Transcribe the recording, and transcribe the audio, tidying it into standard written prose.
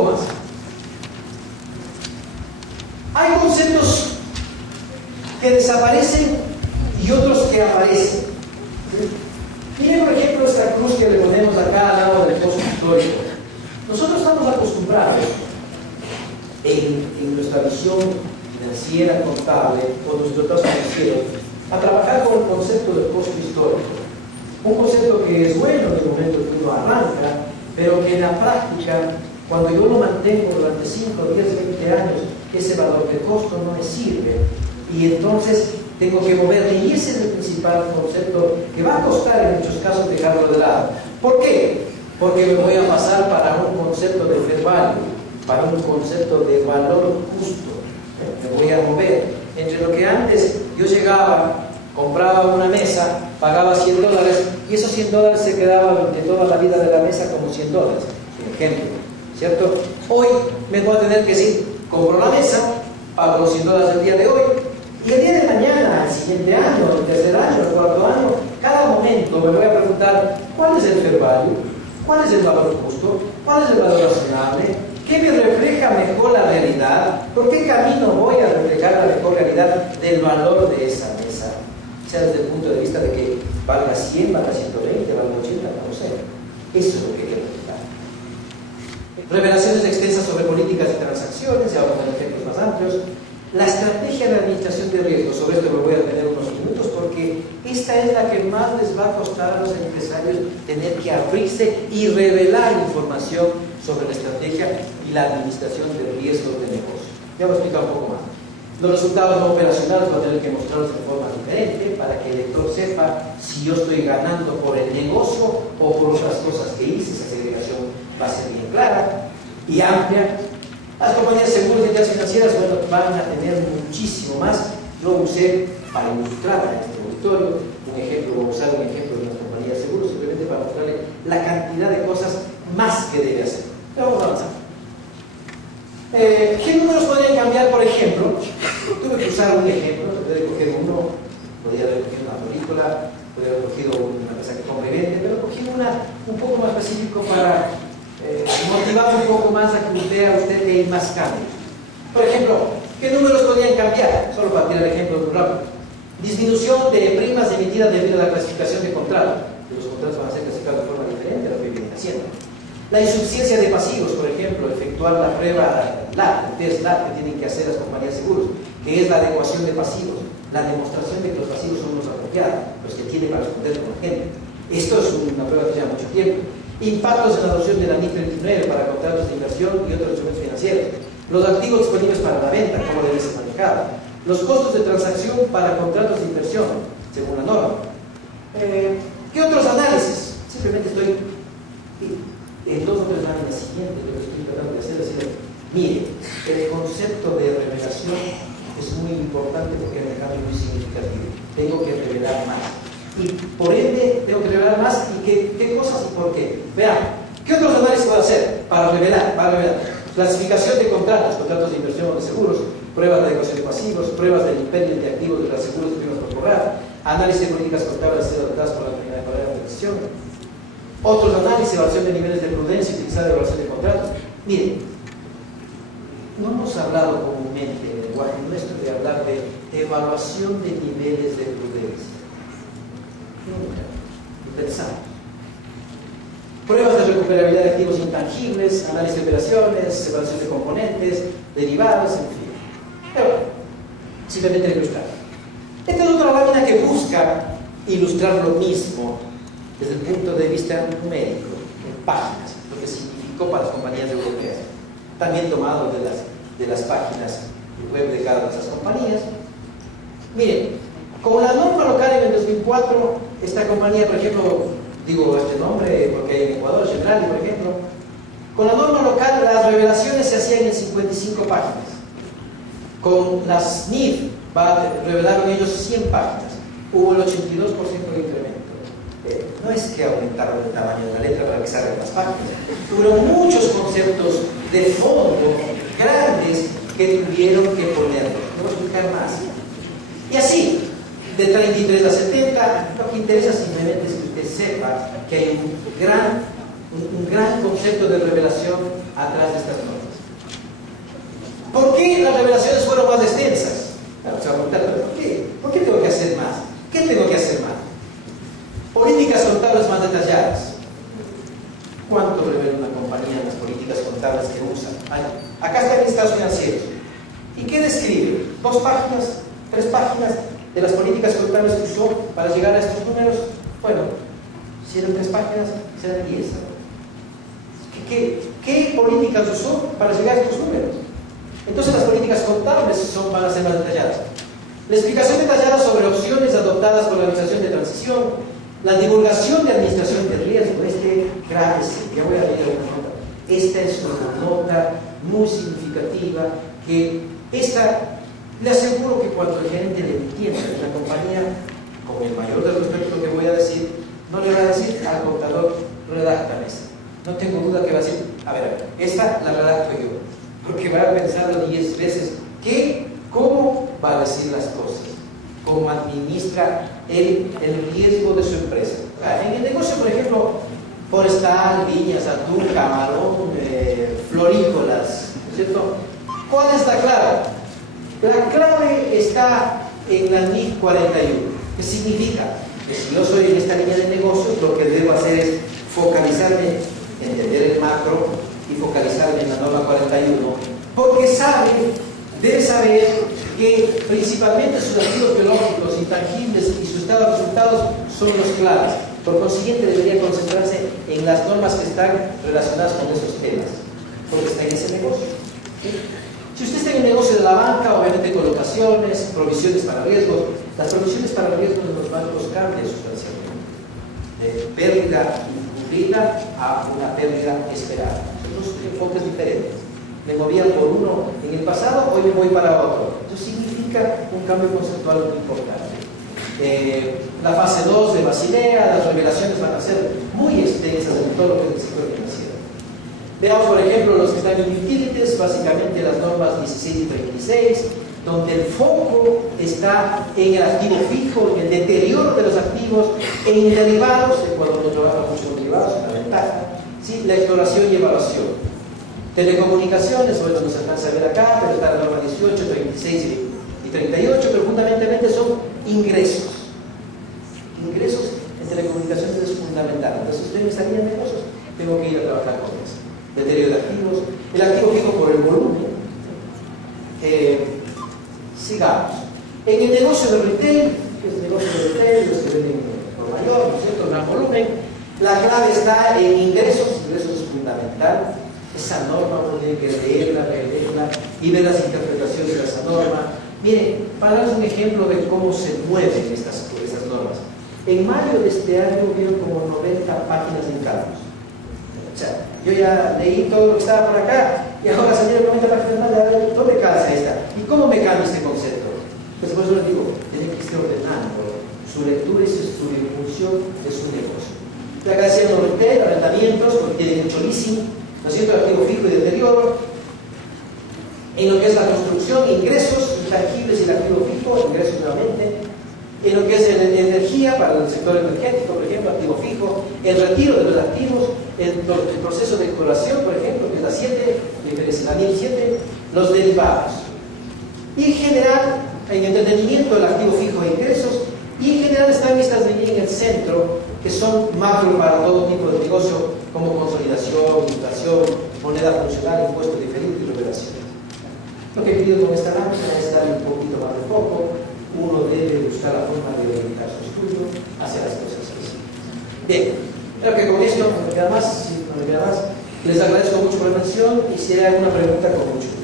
poco más. Hay conceptos que desaparecen y otros que aparecen. Miren, por ejemplo, esta cruz que le ponemos acá al lado del pozo histórico. Nosotros estamos acostumbrados en nuestra visión financiera, contable, o nuestro trato financiero, a trabajar con el concepto del costo histórico. Un concepto que es bueno en el momento que uno arranca, pero que en la práctica, cuando yo lo mantengo durante 5, 10, 20 años, ese valor de costo no me sirve. Y entonces tengo que moverme, y ese es el principal concepto que va a costar en muchos casos dejarlo de lado. ¿Por qué? Porque me voy a pasar para un concepto de fair value, para un concepto de valor justo. Me voy a mover entre lo que antes yo llegaba, compraba una mesa, pagaba $100 y esos $100 se quedaban durante toda la vida de la mesa como $100, por ejemplo, ¿cierto? Hoy me voy a tener que decir, compro la mesa, pago los $100 el día de hoy, y el día de mañana, el siguiente año, el tercer año, el cuarto año, cada momento me voy a preguntar cuál es el fair value, cuál es el valor justo, cuál es el valor razonable, qué me refleja mejor la realidad, por qué camino voy a reflejar la mejor realidad del valor de esa mesa, sea desde el punto de vista de que valga 100, valga 120, valga 80, no sé. Eso es lo que quiero explicar. Revelaciones extensas sobre políticas y transacciones, ya vamos a ver ejemplos más amplios. La estrategia de administración de riesgos, sobre esto me voy a tener unos minutos porque esta es la que más les va a costar a los empresarios tener que abrirse y revelar información sobre la estrategia y la administración de riesgos de negocio. Ya voy a explicar un poco más. Los resultados no operacionales voy a tener que mostrarlos de forma diferente para que el lector sepa si yo estoy ganando por el negocio o por otras cosas que hice. Esa segregación va a ser bien clara y amplia. Las compañías de seguros y entidades financieras, bueno, van a tener muchísimo más. Yo usé para ilustrar a este auditorio un ejemplo, voy a usar un ejemplo de una compañía de seguros, simplemente para mostrarle la cantidad de cosas más que debe hacer. Pero vamos a avanzar. ¿Qué números podrían cambiar, por ejemplo? Tuve que usar un ejemplo, podría coger uno, podría haber cogido una película, podría haber cogido una empresa que compra y vende, pero cogí una un poco más específico para motivar un poco más a que usted hay más cambios. Por ejemplo, ¿qué números podrían cambiar? Solo para tirar el ejemplo muy rápido. Disminución de primas emitidas debido a la clasificación de contratos. Los contratos van a ser clasificados de forma diferente a lo que vienen haciendo. La insuficiencia de pasivos, por ejemplo, efectuar la prueba LAT, el test LAT que tienen que hacer las compañías de seguros, que es la adecuación de pasivos, la demostración de que los pasivos son los apropiados, los que tiene para responder con gente. Esto es una prueba que lleva mucho tiempo. Impactos en la adopción de la NIF 39 para contratos de inversión y otros instrumentos financieros. Los activos disponibles para la venta, cómo debe ser manejado. Los costos de transacción para contratos de inversión, según la norma. ¿Qué otros análisis? Simplemente estoy en 2 o 3 láminas siguientes, lo que estoy tratando de hacer es decir, mire, el concepto de revelación es muy importante porque es un cambio muy significativo. Tengo que revelar más. Y por ende, tengo que revelar más y qué cosas y por qué. Vean, ¿qué otros análisis puedo hacer para revelar? Clasificación de contratos de inversión o de seguros, pruebas de adecuación de pasivos, pruebas del imperio de activos de los seguros y primas por cobrar, análisis de políticas contables adoptadas por la primera de decisión. Otros análisis, evaluación de niveles de prudencia utilizada de evaluación de contratos. Miren, no hemos hablado comúnmente en el lenguaje nuestro de hablar de evaluación de niveles de prudencia. Nunca. Interesante. Pruebas de recuperabilidad de activos intangibles, análisis de operaciones, evaluación de componentes, derivados, en fin. Pero bueno, simplemente ilustrar. Esta es otra lámina que busca ilustrar lo mismo desde el punto de vista numérico, en páginas, lo que significó para las compañías europeas, también tomado de las páginas web de cada una de esas compañías. Miren, con la norma local en el 2004, esta compañía, por ejemplo, digo este nombre porque hay en Ecuador, Generali, por ejemplo, con la norma local las revelaciones se hacían en 55 páginas. Con las NIF revelaron ellos 100 páginas. Hubo el 82% de incremento. No es que aumentaron el tamaño de la letra para que salgan las páginas. Tuvieron muchos conceptos de fondo grandes que tuvieron que poner. No voy a explicar más. Y así, de 33 a 70, lo que interesa simplemente es que usted sepa que hay un gran concepto de revelación atrás de estas normas. ¿Por qué las revelaciones fueron más extensas? Claro, se va a preguntar, ¿por qué? ¿Por qué tengo que hacer más? ¿Qué tengo que hacer más? Políticas contables más detalladas. ¿Cuánto revela una compañía en las políticas contables que usa? Acá están estados financieros. ¿Y qué describe? 2 páginas, 3 páginas de las políticas contables que usó para llegar a estos números. Bueno, si eran 3 páginas, serán 10. ¿Qué políticas usó para llegar a estos números? Entonces las políticas contables van a ser más detalladas. La explicación detallada sobre opciones adoptadas por la administración de transición, la divulgación de administración de riesgo, ya voy a leer una nota. Esta es una nota muy significativa que le aseguro que cuando el gerente le entienda en la compañía, con el mayor de respeto que voy a decir, no le va a decir al contador, redáctame esta. No tengo duda que va a decir, a ver, esta la redacto yo, porque va a pensarlo 10 veces, ¿cómo va a decir las cosas? ¿Cómo administra el riesgo de su empresa? En el negocio, por ejemplo, forestal, viñas, atún, camarón, florícolas, ¿cierto? ¿Cuál es la clave? La clave está en la NIF 41, que significa que si yo soy en esta línea de negocios, lo que debo hacer es focalizarme, entender el macro y focalizarme en la norma 41, porque debe saber que principalmente sus activos biológicos, intangibles y sus estados de resultados son los claves. Por consiguiente, debería concentrarse en las normas que están relacionadas con esos temas, porque está en ese negocio. ¿Sí? Si usted está en el negocio de la banca, obviamente colocaciones, provisiones para riesgos. Las provisiones para riesgos de los bancos cambian sustancialmente. De pérdida incumplida a una pérdida esperada. Son dos enfoques diferentes. Me movía por uno en el pasado, hoy me voy para otro. Eso significa un cambio conceptual muy importante. La fase 2 de Basilea, las revelaciones van a ser muy extensas en todo lo que es el sector financiero. Veamos, por ejemplo, los que están en utilities, básicamente las normas 16 y 36, donde el foco está en el activo fijo, en el deterioro de los activos, en derivados, cuando uno trabaja mucho con derivados, es una ventaja, ¿sí? La exploración y evaluación. Telecomunicaciones, bueno, no se alcanza a ver acá, pero está la norma 18, 36 y 38, pero fundamentalmente son ingresos. Ingresos en telecomunicaciones es fundamental. Entonces, usted me estaría en negocios, tengo que ir a trabajar con eso. Deterioro de activos, el activo fijo por el volumen. Sigamos. En el negocio de retail, que es el negocio de retail, los que venden por mayor, ¿no es cierto?, gran volumen, la clave está en ingresos. Ingresos es fundamental. Esa norma uno tiene que leerla y ver las interpretaciones de esa norma. Miren, para darles un ejemplo de cómo se mueven estas normas. En mayo de este año hubieron como 90 páginas en cambios. O sea, yo ya leí todo lo que estaba por acá y ahora salieron 90 páginas más. A ver, ¿dónde calza esta? ¿Y cómo me cambia este concepto? Pues por eso les digo, tienen que estar ordenando su lectura y su estudio en función de su negocio. Ya acá decían los retail, arrendamientos, porque tienen mucho leasing, ¿no es cierto?, el activo fijo y deterioro. En lo que es la construcción, ingresos intangibles y el activo fijo, ingresos nuevamente. En lo que es la energía, para el sector energético, por ejemplo, activo fijo. El retiro de los activos, el proceso de exploración, por ejemplo, que es la 7, la 1007, los derivados. Y en general, en entretenimiento, el activo fijo e ingresos. Y en general están estas de en el centro, que son macro para todo tipo de negocio, como consolidación, inflación, moneda funcional, impuestos diferidos y revelaciones. Lo que he querido con esta lámina es darle un poquito más de foco. Uno debe buscar la forma de orientar su estudio hacia las cosas así. Bien, creo que con esto no me queda más. Les agradezco mucho por la atención y si hay alguna pregunta, con mucho gusto.